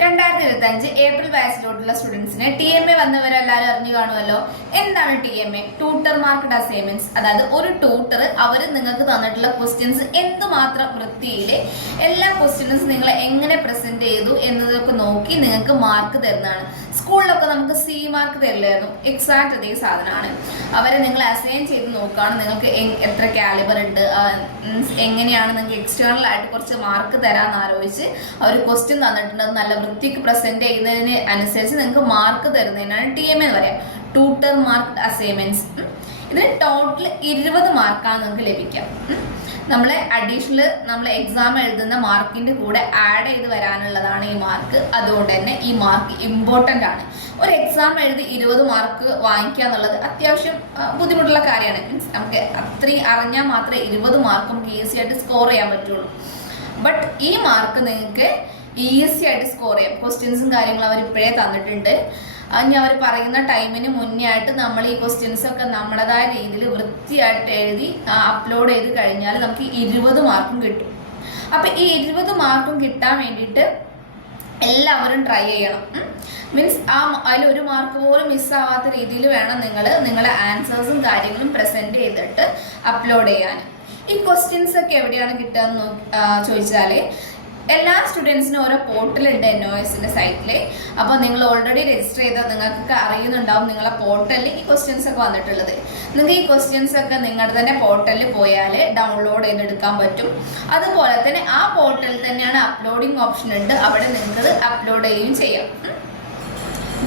2025 April ബാച്ചിലോട്ടുള്ള സ്റ്റുഡൻസിന് TMA വന്നവരെല്ലാവരും അറിഞ്ഞു കാണുമല്ലോ. എന്താണ് TMA? Tutor marked assignments. അതായത് ഒരു ട്യൂട്ടർ അവർ നിങ്ങൾക്ക് തന്നിട്ടുള്ള ക്വസ്റ്റ്യൻസ് എന്തുമാത്രം വൃത്തിയിൽ എല്ലാ ക്വസ്റ്റ്യൻസ് നിങ്ങൾ എങ്ങനെ പ്രസന്റ് ചെയ്തു എന്നതൊക്കെ നോക്കി നിങ്ങൾക്ക് മാർക്ക് തരുന്നതാണ്. സ്കൂളിലൊക്കെ നമുക്ക് C മാർക്ക് തരില്ലായിരുന്നു. എക്സാക്ട് അതേ സാധനമാണ്. അവരെ നിങ്ങൾ അസൈൻ ചെയ്ത് നോക്കുകയാണ് നിങ്ങൾക്ക് എത്ര കാലിബർ ഉണ്ട്, എങ്ങനെയാണ് നിങ്ങൾക്ക് എക്സ്റ്റേണൽ ആയിട്ട് കുറച്ച് മാർക്ക് തരാമെന്ന് ആലോചിച്ച് അവർ ക്വസ്റ്റ്യൻ തന്നിട്ടുണ്ട്. അത് നല്ല വൃത്തിക്ക് പ്രസന്റ് ചെയ്യുന്നതിന് അനുസരിച്ച് നിങ്ങൾക്ക് മാർക്ക് തരുന്നതിനാണ് TMA എന്ന് പറയാം, ട്യൂട്ടർ മാർക്ക് അസൈൻമെന്റ്സ്. ഇതിന് ടോട്ടൽ 20 മാർക്കാണ് നിങ്ങൾക്ക് ലഭിക്കുക. നമ്മളെ അഡീഷണൽ നമ്മൾ എക്സാം എഴുതുന്ന മാർക്കിന്റെ കൂടെ ആഡ് ചെയ്ത് വരാനുള്ളതാണ് ഈ മാർക്ക്. അതുകൊണ്ട് തന്നെ ഈ മാർക്ക് ഇമ്പോർട്ടൻ്റ് ആണ്. ഒരു എക്സാം എഴുതി 20 മാർക്ക് വാങ്ങിക്കുക എന്നുള്ളത് അത്യാവശ്യം ബുദ്ധിമുട്ടുള്ള കാര്യമാണ്. മീൻസ് നമുക്ക് അത്രയും അറിഞ്ഞാൽ മാത്രമേ 20 മാർക്ക് നമുക്ക് ഈസി ആയിട്ട് സ്കോർ ചെയ്യാൻ പറ്റുള്ളൂ. ബട്ട് ഈ മാർക്ക് നിങ്ങൾക്ക് ഈസി ആയിട്ട് സ്കോർ ചെയ്യാം. ക്വസ്റ്റ്യൻസും കാര്യങ്ങളും അവർ ഇപ്പോഴേ തന്നിട്ടുണ്ട്. ഇനി അവർ പറയുന്ന ടൈമിന് മുന്നേ ആയിട്ട് നമ്മൾ ഈ ക്വസ്റ്റ്യൻസ് ഒക്കെ നമ്മുടേതായ രീതിയിൽ വൃത്തിയായിട്ട് എഴുതി അപ്ലോഡ് ചെയ്ത് കഴിഞ്ഞാൽ നമുക്ക് 20 മാർക്കും കിട്ടും. അപ്പം ഈ 20 മാർക്കും കിട്ടാൻ വേണ്ടിയിട്ട് എല്ലാവരും ട്രൈ ചെയ്യണം. മീൻസ് അതിലൊരു മാർക്ക് പോലും മിസ്സാവാത്ത രീതിയിൽ വേണം നിങ്ങളുടെ ആൻസേഴ്സും കാര്യങ്ങളും പ്രസന്റ് ചെയ്തിട്ട് അപ്ലോഡ് ചെയ്യാൻ. ഈ ക്വസ്റ്റ്യൻസ് ഒക്കെ എവിടെയാണ് കിട്ടുക എന്ന് ചോദിച്ചാൽ, എല്ലാ സ്റ്റുഡൻസിനും ഓരോ പോർട്ടലുണ്ട് NOSന്റെ സൈറ്റിൽ. അപ്പോൾ നിങ്ങൾ ഓൾറെഡി രജിസ്റ്റർ ചെയ്താൽ നിങ്ങൾക്കൊക്കെ അറിയുന്നുണ്ടാവും നിങ്ങളെ പോർട്ടലിൽ ഈ ക്വസ്റ്റ്യൻസ് ഒക്കെ വന്നിട്ടുള്ളത്. നിങ്ങൾക്ക് ഈ ക്വസ്റ്റ്യൻസ് ഒക്കെ നിങ്ങളുടെ തന്നെ പോർട്ടലിൽ പോയാൽ ഡൗൺലോഡ് ചെയ്തെടുക്കാൻ പറ്റും. അതുപോലെ തന്നെ ആ പോർട്ടലിൽ തന്നെയാണ് അപ്ലോഡിങ് ഓപ്ഷൻ ഉണ്ട്, അവിടെ നിങ്ങൾക്ക് അപ്ലോഡ് ചെയ്യുകയും ചെയ്യാം.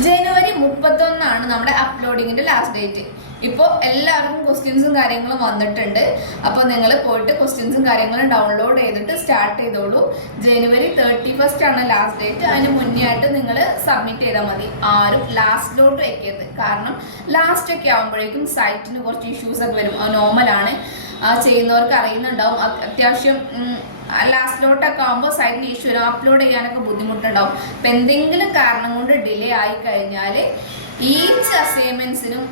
ജനുവരി 31 നമ്മുടെ അപ്ലോഡിങ്ങിന്റെ ലാസ്റ്റ് ഡേറ്റ്. ഇപ്പോൾ എല്ലാവർക്കും ക്വസ്റ്റ്യൻസും കാര്യങ്ങളും വന്നിട്ടുണ്ട്. അപ്പോൾ നിങ്ങൾ പോയിട്ട് ക്വസ്റ്റ്യൻസും കാര്യങ്ങളും ഡൗൺലോഡ് ചെയ്തിട്ട് സ്റ്റാർട്ട് ചെയ്തോളൂ. ജനുവരി 31 ആണ് ലാസ്റ്റ് ഡേറ്റ്. അതിന് മുന്നേ ആയിട്ട് നിങ്ങൾ സബ്മിറ്റ് ചെയ്താൽ മതി. ആരും ലാസ്റ്റിലോട്ട് വയ്ക്കരുത്. കാരണം ലാസ്റ്റ് ഒക്കെ ആകുമ്പോഴേക്കും സൈറ്റിന് കുറച്ച് ഇഷ്യൂസ് ഒക്കെ വരും. അത് നോർമലാണ്. ചെയ്യുന്നവർക്ക് അറിയുന്നുണ്ടാവും. അത്യാവശ്യം ലാസ്റ്റിലോട്ടൊക്കെ ആകുമ്പോൾ സൈറ്റിൽ ഇഷ്യൂ വരും, അപ്ലോഡ് ചെയ്യാനൊക്കെ ബുദ്ധിമുട്ടുണ്ടാവും. അപ്പം എന്തെങ്കിലും കാരണം കൊണ്ട് ഡിലേ ആയി കഴിഞ്ഞാൽ ഈച്ച് അസൈൻമെന്റ്സിനും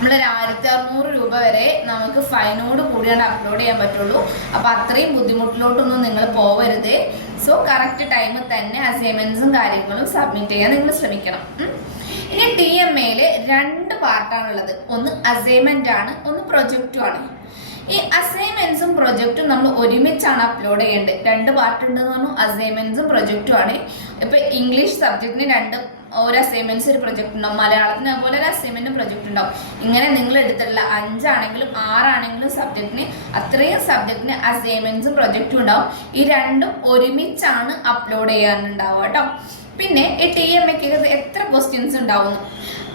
നമ്മളൊരു 1600 രൂപ വരെ നമുക്ക് ഫൈനോട് കൂടിയാണ് അപ്ലോഡ് ചെയ്യാൻ പറ്റുള്ളൂ. അപ്പോൾ അത്രയും ബുദ്ധിമുട്ടിലോട്ടൊന്നും നിങ്ങൾ പോവരുത്. സോ കറക്റ്റ് ടൈമിൽ തന്നെ അസൈൻമെന്റ്സും കാര്യങ്ങളും സബ്മിറ്റ് ചെയ്യാൻ നിങ്ങൾ ശ്രമിക്കണം. ഇനി TMAയിൽ 2 പാർട്ടാണുള്ളത്. ഒന്ന് അസൈൻമെന്റ് ആണ്, ഒന്ന് പ്രൊജക്റ്റും ആണ്. ഈ അസൈൻമെന്റ്സും പ്രൊജക്റ്റും നമ്മൾ ഒരുമിച്ചാണ് അപ്ലോഡ് ചെയ്യേണ്ടത്. 2 പാർട്ട് ഉണ്ടെന്ന് പറഞ്ഞു, അസൈൻമെന്റ്സും പ്രൊജക്റ്റും ആണ്. ഇപ്പൊ ഇംഗ്ലീഷ് സബ്ജക്റ്റിന് ഒരു അസൈൻമെന്റ്സ് ഒരു പ്രൊജക്ട് ഉണ്ടാവും, മലയാളത്തിന് അതുപോലെ ഒരു അസൈൻമെന്റും പ്രൊജക്ട് ഉണ്ടാവും. ഇങ്ങനെ നിങ്ങൾ എടുത്തിട്ടുള്ള 5 ആണെങ്കിലും 6 ആണെങ്കിലും സബ്ജക്റ്റിന് അത്രയും സബ്ജക്റ്റിന് അസൈൻമെന്റ്സും പ്രൊജക്റ്റും ഉണ്ടാവും. ഈ 2ഉം ഒരുമിച്ചാണ് അപ്ലോഡ് ചെയ്യാനുണ്ടാവുക കേട്ടോ. പിന്നെ ഈ TMAക്ക് എത്ര ക്വസ്റ്റ്യൻസ് ഉണ്ടാവുന്നു?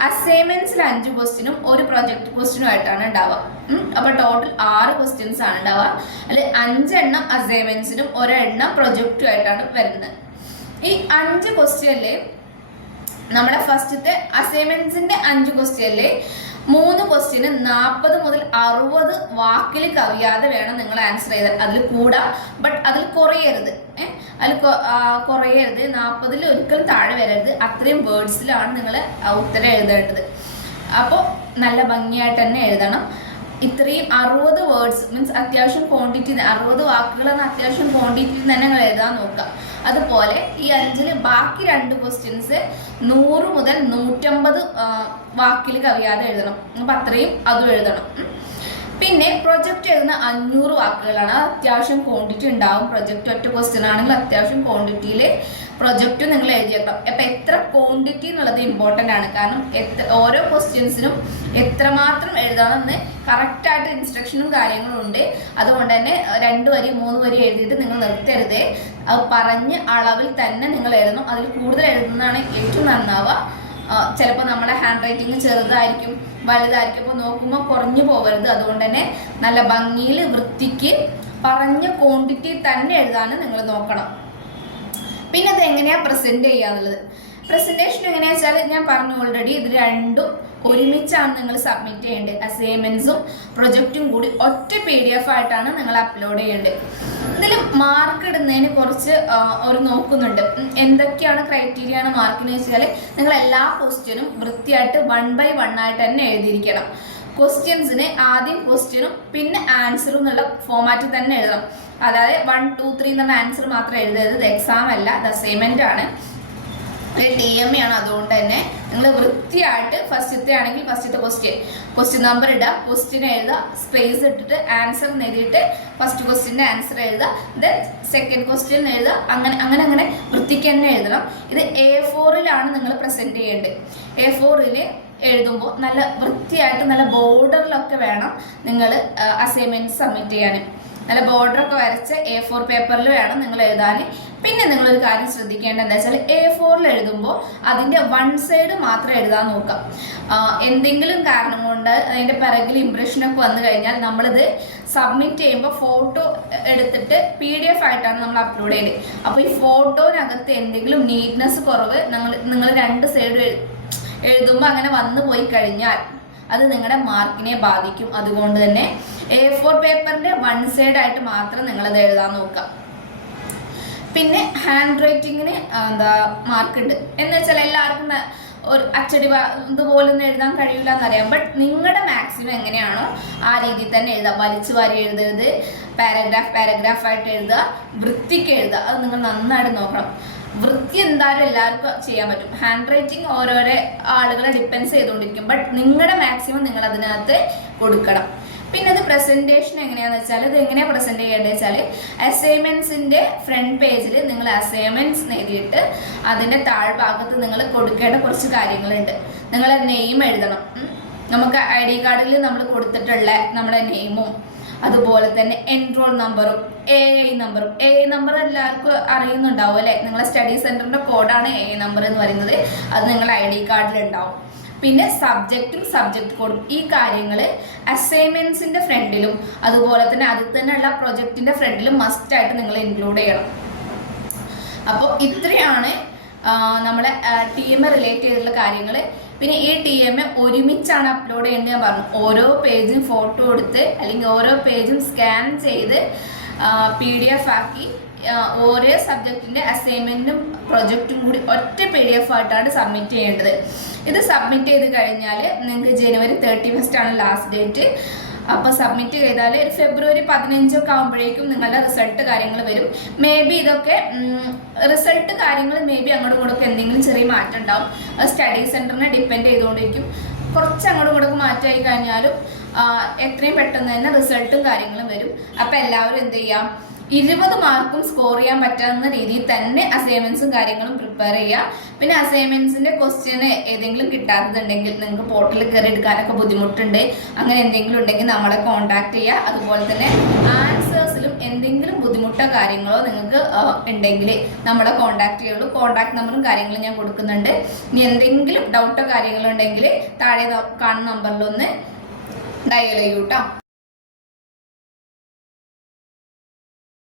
അസൈൻമെന്റ്സിൽ 5 ക്വസ്റ്റ്യനും ഒരു പ്രൊജക്ട് ക്വസ്റ്റ്യനും ആയിട്ടാണ് ഉണ്ടാവുക. അപ്പൊ ടോട്ടൽ 6 ക്വസ്റ്റ്യൻസ് ആണ് ഉണ്ടാവുക. അതിൽ 5 എണ്ണം അസൈൻമെന്റ്സിനും 1 എണ്ണം പ്രൊജക്റ്റും ആയിട്ടാണ് വരുന്നത്. ഈ 5 ക്വസ്റ്റ്യനില് നമ്മുടെ ഫസ്റ്റത്തെ അസൈൻമെന്റ്സിന്റെ 5 ക്വസ്റ്റ്യനില് 3 ക്വസ്റ്റ്യന് 40 മുതൽ 60 വാക്കിൽ കവിയാതെ വേണം നിങ്ങൾ ആൻസർ ചെയ്താൽ. അതിൽ കൂടാം, ബട്ട് അതിൽ കുറയരുത്. അതിൽ കുറയരുത്, 40 ഒരിക്കലും താഴെ വരരുത്. അത്രയും വേർഡ്സിലാണ് നിങ്ങൾ ഉത്തരം എഴുതേണ്ടത്. അപ്പോൾ നല്ല ഭംഗിയായിട്ട് തന്നെ എഴുതണം. ഇത്രയും 60 വേർഡ്സ് മീൻസ് അത്യാവശ്യം ക്വാണ്ടിറ്റി, 60 വാക്കുകളെന്ന് അത്യാവശ്യം ക്വാണ്ടിറ്റി തന്നെ നിങ്ങൾ എഴുതാൻ നോക്കുക. അതുപോലെ ഈ 5ൽ ബാക്കി 2 ക്വസ്റ്റ്യൻസ് 100 മുതൽ 150 വാക്കിൽ കവിയാതെ എഴുതണം. അപ്പം അത്രയും അതും എഴുതണം. പിന്നെ പ്രൊജക്റ്റ് എഴുതുന്ന 500 വാക്കുകളാണ്. അത്യാവശ്യം ക്വാണ്ടിറ്റി ഉണ്ടാവും. പ്രൊജക്റ്റ് ഒറ്റ ക്വസ്റ്റ്യൻ ആണെങ്കിൽ അത്യാവശ്യം ക്വാണ്ടിറ്റിയിൽ പ്രൊജക്റ്റ് നിങ്ങൾ എഴുതിയേക്കണം. അപ്പം എത്ര ക്വാണ്ടിറ്റി എന്നുള്ളത് ഇമ്പോർട്ടൻ്റ് ആണ്. കാരണം ഓരോ ക്വസ്റ്റ്യൻസിനും എത്രമാത്രം എഴുതണമെന്ന് കറക്റ്റായിട്ട് ഇൻസ്ട്രക്ഷനും കാര്യങ്ങളും ഉണ്ട്. അതുകൊണ്ട് തന്നെ 2 വരി 3 വരി എഴുതിയിട്ട് നിങ്ങൾ നിർത്തരുത്. അത് പറഞ്ഞ അളവിൽ തന്നെ നിങ്ങൾ എഴുതണം. അതിൽ കൂടുതൽ എഴുതുന്നതാണ് ഏറ്റവും നന്നാവുക. ചിലപ്പോൾ നമ്മുടെ ഹാൻഡ് റൈറ്റിംഗ് ചെറുതായിരിക്കും, വലുതായിരിക്കും. അപ്പോൾ നോക്കുമ്പോൾ കുറഞ്ഞു പോകരുത്. അതുകൊണ്ട് തന്നെ നല്ല ഭംഗിയിൽ വൃത്തിക്ക് പറഞ്ഞ ക്വാണ്ടിറ്റി തന്നെ എഴുതാൻ നിങ്ങൾ നോക്കണം. പിന്നെ അത് എങ്ങനെയാണ് പ്രസന്റ് ചെയ്യാന്നുള്ളത്. പ്രസന്റേഷൻ എങ്ങനെയാ വെച്ചാൽ ഞാൻ പറഞ്ഞു ഓൾറെഡി, ഇത് 2ഉം ഒരുമിച്ചാണ് നിങ്ങൾ സബ്മിറ്റ് ചെയ്യേണ്ടത്. അസൈൻമെന്റ്സും പ്രൊജക്റ്റും കൂടി ഒറ്റ PDF ആയിട്ടാണ് നിങ്ങൾ അപ്ലോഡ് ചെയ്യേണ്ടത്. ഇതിൽ മാർക്ക് ഇടുന്നതിന് കുറച്ച് ഒരു നോക്കുന്നുണ്ട്. എന്തൊക്കെയാണ് ക്രൈറ്റീരിയ ആണ് മാർക്കിന് വെച്ചാൽ, നിങ്ങൾ എല്ലാ ക്വസ്റ്റ്യനും വൃത്തിയായിട്ട് 1 by 1 ആയിട്ട് തന്നെ എഴുതിയിരിക്കണം. ക്വസ്റ്റ്യൻസിന് ആദ്യം ക്വസ്റ്റ്യനും പിന്നെ ആൻസറും എന്നുള്ള ഫോമാറ്റിൽ തന്നെ എഴുതണം. അതായത് 1, 2, 3 എന്നുള്ള ആൻസർ മാത്രം എഴുതരുത്. ഇത് എക്സാം അല്ല, ഇത് അസൈൻമെന്റ് ആണ്. TMA ആണ്. അതുകൊണ്ട് തന്നെ നിങ്ങൾ വൃത്തിയായിട്ട് ഫസ്റ്റത്തെ ആണെങ്കിൽ ഫസ്റ്റത്തെ ക്വസ്റ്റ്യൻ നമ്പർ ഇടുക, ക്വസ്റ്റ്യൻ എഴുതുക, സ്പേസ് ഇട്ടിട്ട് ആൻസർ എഴുതിയിട്ട് ഫസ്റ്റ് ക്വസ്റ്റ്യൻ്റെ ആൻസർ എഴുതുക, ദെൻ സെക്കൻഡ് ക്വസ്റ്റ്യൻ എഴുതുക. അങ്ങനെ വൃത്തിക്ക് തന്നെ എഴുതണം. ഇത് A4-ലാണ് നിങ്ങൾ പ്രസൻറ്റ് ചെയ്യേണ്ടത്. A4-ൽ എഴുതുമ്പോൾ നല്ല വൃത്തിയായിട്ട് നല്ല ബോർഡറിലൊക്കെ വേണം നിങ്ങൾ അസൈൻമെൻറ്റ് സബ്മിറ്റ് ചെയ്യാൻ. നല്ല ബോർഡറൊക്കെ വരച്ച A4 പേപ്പറിൽ വേണം നിങ്ങൾ എഴുതാൻ. പിന്നെ നിങ്ങളൊരു കാര്യം ശ്രദ്ധിക്കേണ്ടത് എന്താ വെച്ചാൽ A4-ൽ എഴുതുമ്പോൾ അതിൻ്റെ വൺ സൈഡ് മാത്രം എഴുതാൻ നോക്കാം. എന്തെങ്കിലും കാരണം കൊണ്ട് അതിൻ്റെ പിറകിൽ ഇംപ്രഷനൊക്കെ വന്നു കഴിഞ്ഞാൽ നമ്മളിത് സബ്മിറ്റ് ചെയ്യുമ്പോൾ ഫോട്ടോ എടുത്തിട്ട് PDF ആയിട്ടാണ് നമ്മൾ അപ്ലോഡ് ചെയ്യുന്നത്. അപ്പോൾ ഈ ഫോട്ടോനകത്ത് എന്തെങ്കിലും നീറ്റ്നെസ് കുറവ് നിങ്ങൾ രണ്ട് സൈഡ് എഴുതുമ്പോൾ അങ്ങനെ വന്നു പോയി കഴിഞ്ഞാൽ അത് നിങ്ങളുടെ മാർക്കിനെ ബാധിക്കും. അതുകൊണ്ട് തന്നെ A4 പേപ്പറിൻ്റെ വൺ സൈഡ് ആയിട്ട് മാത്രം നിങ്ങളത് എഴുതാൻ നോക്കുക. പിന്നെ ഹാൻഡ് റൈറ്റിങ്ങിന് മാർക്ക് ഉണ്ട് എന്ന് വെച്ചാൽ എല്ലാവർക്കും ഒരു അച്ചടി ഇതുപോലൊന്നും എഴുതാൻ കഴിയില്ല എന്നറിയാം. ബട്ട് നിങ്ങളുടെ മാക്സിമം എങ്ങനെയാണോ ആ രീതിയിൽ തന്നെ എഴുതുക. വലിച്ചു വാരി എഴുതരുത്. പാരഗ്രാഫായിട്ട് എഴുതുക, വൃത്തിക്ക് എഴുതുക. അത് നിങ്ങൾ നന്നായിട്ട് നോക്കണം. വൃത്തി എന്തായാലും എല്ലാവർക്കും ചെയ്യാൻ പറ്റും. ഹാൻഡ് റൈറ്റിംഗ് ഓരോരോ ആളുകളെ ഡിപ്പെൻസ് ചെയ്തുകൊണ്ടിരിക്കും. ബട്ട് നിങ്ങളുടെ മാക്സിമം നിങ്ങൾ അതിനകത്ത് കൊടുക്കണം. പിന്നെ അത് പ്രസൻറ്റേഷൻ എങ്ങനെയാണെന്ന് വെച്ചാൽ ഇത് എങ്ങനെയാണ് പ്രസൻറ്റ് ചെയ്യേണ്ടത് വെച്ചാൽ അസൈൻമെൻറ്റ്സിൻ്റെ ഫ്രണ്ട് പേജിൽ നിങ്ങൾ അസൈൻമെൻറ്റ്സ് എഴുതിയിട്ട് അതിൻ്റെ താഴ്ഭാഗത്ത് നിങ്ങൾ കൊടുക്കേണ്ട കുറച്ച് കാര്യങ്ങളുണ്ട്. നിങ്ങളെ നെയിം എഴുതണം. നമുക്ക് ID കാർഡിൽ നമ്മൾ കൊടുത്തിട്ടുള്ള നമ്മുടെ നെയിമും അതുപോലെ തന്നെ എൻറോൾ നമ്പറും AI നമ്പർ എല്ലാവർക്കും അറിയുന്നുണ്ടാവും അല്ലേ. നിങ്ങളെ സ്റ്റഡി സെൻറ്ററിൻ്റെ കോഡാണ് AI നമ്പർ എന്ന് പറയുന്നത്. അത് നിങ്ങളുടെ ID കാർഡിൽ ഉണ്ടാവും. പിന്നെ സബ്ജക്റ്റും സബ്ജക്റ്റ് കോഡും ഈ കാര്യങ്ങൾ അസൈൻമെൻറ്റ്സിൻ്റെ ഫ്രണ്ടിലും അതുപോലെ തന്നെ അതിൽ തന്നെയുള്ള പ്രൊജക്റ്റിൻ്റെ ഫ്രണ്ടിലും മസ്റ്റായിട്ട് നിങ്ങൾ ഇൻക്ലൂഡ് ചെയ്യണം. അപ്പോൾ ഇത്രയാണ് നമ്മളെ TMA റിലേറ്റ് ചെയ്തിട്ടുള്ള കാര്യങ്ങൾ. പിന്നെ ഈ TMA ഒരുമിച്ചാണ് അപ്ലോഡ് ചെയ്യേണ്ടത് ഞാൻ പറഞ്ഞു. ഓരോ പേജും ഫോട്ടോ എടുത്ത് അല്ലെങ്കിൽ ഓരോ പേജും സ്കാൻ ചെയ്ത് PDF ആക്കി ഓരോ സബ്ജക്റ്റിൻ്റെ അസൈൻമെൻറ്റും പ്രൊജക്റ്റും കൂടി ഒറ്റ PDF ആയിട്ടാണ് സബ്മിറ്റ് ചെയ്യേണ്ടത്. ഇത് സബ്മിറ്റ് ചെയ്ത് കഴിഞ്ഞാൽ നിങ്ങൾക്ക് January 31 ആണ് ലാസ്റ്റ് ഡേറ്റ്. അപ്പോൾ സബ്മിറ്റ് ചെയ്താൽ ഒരു February 15 ഒക്കെ ആകുമ്പോഴേക്കും നിങ്ങളുടെ റിസൾട്ട് കാര്യങ്ങൾ വരും. മേ ബി ഇതൊക്കെ റിസൾട്ട് കാര്യങ്ങൾ മേ ബി അങ്ങോട്ടും ഇങ്ങോട്ടൊക്കെ എന്തെങ്കിലും ചെറിയ മാറ്റം ഉണ്ടാവും. സ്റ്റഡി സെൻറ്ററിനെ ഡിപ്പെൻഡ് ചെയ്തുകൊണ്ടിരിക്കും. കുറച്ച് അങ്ങോട്ടും ഇങ്ങോട്ടൊക്കെ മാറ്റമായി കഴിഞ്ഞാലും എത്രയും പെട്ടെന്ന് തന്നെ റിസൾട്ടും കാര്യങ്ങളും വരും. അപ്പോൾ എല്ലാവരും എന്ത് ചെയ്യാം, 20 മാർക്കും സ്കോർ ചെയ്യാൻ പറ്റാവുന്ന രീതിയിൽ തന്നെ അസൈൻമെൻറ്റ്സും കാര്യങ്ങളും പ്രിപ്പയർ ചെയ്യുക. പിന്നെ അസൈൻമെൻറ്റ്സിൻ്റെ ക്വസ്റ്റ്യന് ഏതെങ്കിലും കിട്ടാത്തതുണ്ടെങ്കിൽ നിങ്ങൾക്ക് പോർട്ടലിൽ കയറി എടുക്കാനൊക്കെ ബുദ്ധിമുട്ടുണ്ട്. അങ്ങനെ എന്തെങ്കിലും ഉണ്ടെങ്കിൽ നമ്മളെ കോൺടാക്ട് ചെയ്യുക. അതുപോലെ തന്നെ ആൻസേഴ്സിലും എന്തെങ്കിലും ബുദ്ധിമുട്ടോ കാര്യങ്ങളോ നിങ്ങൾക്ക് ഉണ്ടെങ്കിൽ നമ്മളെ കോൺടാക്ട് ചെയ്യുള്ളൂ. കോൺടാക്ട് നമ്പറും കാര്യങ്ങളും ഞാൻ കൊടുക്കുന്നുണ്ട്. ഇനി എന്തെങ്കിലും ഡൗട്ടോ കാര്യങ്ങളോ ഉണ്ടെങ്കിൽ താഴെ കാണുന്ന നമ്പറിലൊന്ന് ഡയൽ ചെയ്യൂ കേട്ടോ.